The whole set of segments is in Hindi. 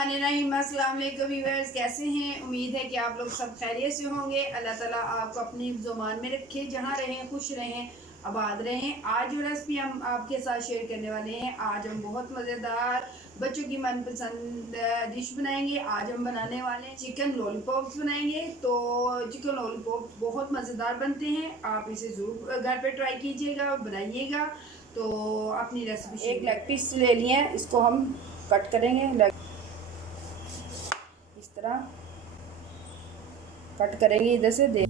बिस्मिल्लाहिर्रहमानिर्रहीम। अस्सलाम वालेकुम व्यूअर्स, कैसे हैं? उम्मीद है कि आप लोग सब खैरियत से होंगे। अल्लाह ताला आपको अपनी ज़ुबान में रखे, जहाँ रहें खुश रहें, आबाद रहें। आज जो रेसिपी हम आपके साथ शेयर करने वाले हैं, आज हम बहुत मज़ेदार बच्चों की मनपसंद डिश बनाएंगे। आज हम बनाने वाले हैं चिकन लॉलीपॉप्स बनाएंगे। तो चिकन लॉलीपॉप बहुत मज़ेदार बनते हैं, आप इसे ज़रूर घर पे ट्राई कीजिएगा, बनाइएगा। तो अपनी रेसिपी, एक लेग पीस ले लिए हैं, इसको हम कट करेंगे। इस तरह कट करेंगे, इधर से दे।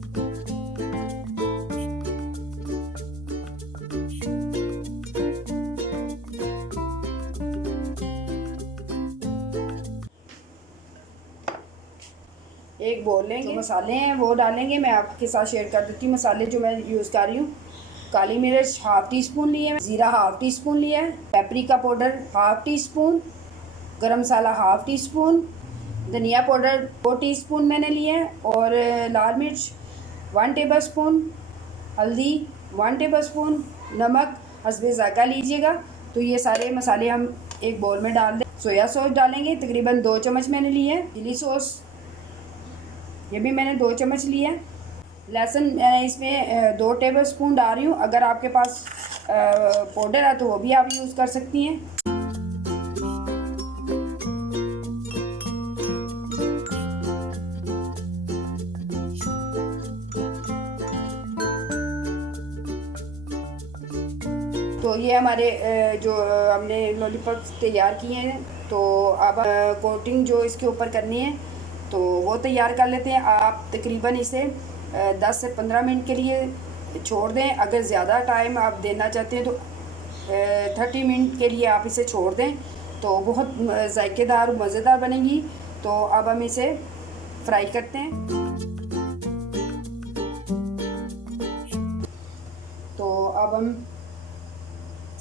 एक बोल लेंगे, जो मसाले हैं वो डालेंगे। मैं आपके साथ शेयर कर देती हूँ मसाले जो मैं यूज़ कर रही हूँ। काली मिर्च हाफ़ टी स्पून लिए, ज़ीरा हाफ़ टी स्पून लिया है, paprika powder half tea spoon, गरम मसाला हाफ़ टी स्पून, धनिया पाउडर 2 टीस्पून मैंने लिए हैं, और लाल मिर्च 1 टेबल स्पून, हल्दी 1 टेबल स्पून, नमक हस्बे ज़ायक़ा लीजिएगा। तो ये सारे मसाले हम एक बाउल में डाल दें। सोया सॉस डालेंगे, तकरीबन 2 चम्मच मैंने लिए हैं। चिली सॉस ये भी मैंने 2 चम्मच लिए हैं। लहसुन इसमें 2 टेबल स्पून डाल रही हूँ। अगर आपके पास पाउडर है तो वो भी आप यूज़ कर सकती हैं। तो ये हमारे जो हमने लॉलीपॉप तैयार किए हैं, तो अब कोटिंग जो इसके ऊपर करनी है तो वो तैयार कर लेते हैं। आप तकरीबन इसे 10 से 15 मिनट के लिए छोड़ दें। अगर ज़्यादा टाइम आप देना चाहते हैं तो 30 मिनट के लिए आप इसे छोड़ दें, तो बहुत जायकेदार मज़ेदार बनेगी। तो अब हम इसे फ्राई करते हैं। तो अब हम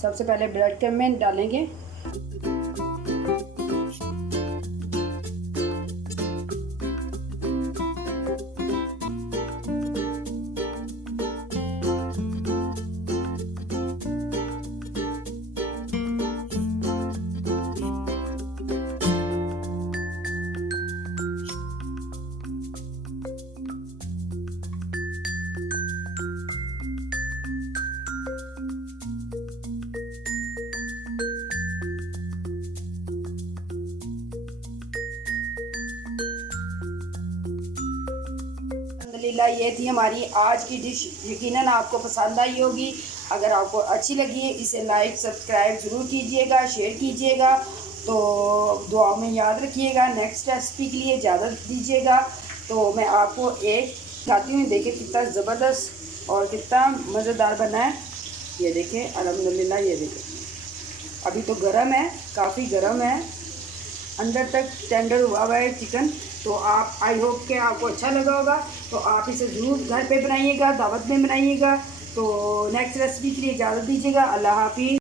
सबसे पहले ब्रेड क्रम्ब डालेंगे। अल्हम्दुलिल्लाह, ये थी हमारी आज की डिश। यकीनन आपको पसंद आई होगी। अगर आपको अच्छी लगी है, इसे लाइक सब्सक्राइब ज़रूर कीजिएगा, शेयर कीजिएगा। तो दुआ में याद रखिएगा। नेक्स्ट रेसिपी के लिए इजाज़त दीजिएगा। तो मैं आपको एक खाती हूँ, देखिए कितना ज़बरदस्त और कितना मज़ेदार बना है। ये देखें, अल्हम्दुलिल्लाह, ये देखें अभी तो गर्म है, काफ़ी गर्म है, अंदर तक टेंडर हुआ हुआ है चिकन। तो आप, आई होप कि आपको अच्छा लगा होगा। तो आप इसे ज़रूर घर पे बनाइएगा, दावत में बनाइएगा। तो नेक्स्ट रेसिपी के लिए इजाज़त दीजिएगा। अल्लाह हाफ़िज़।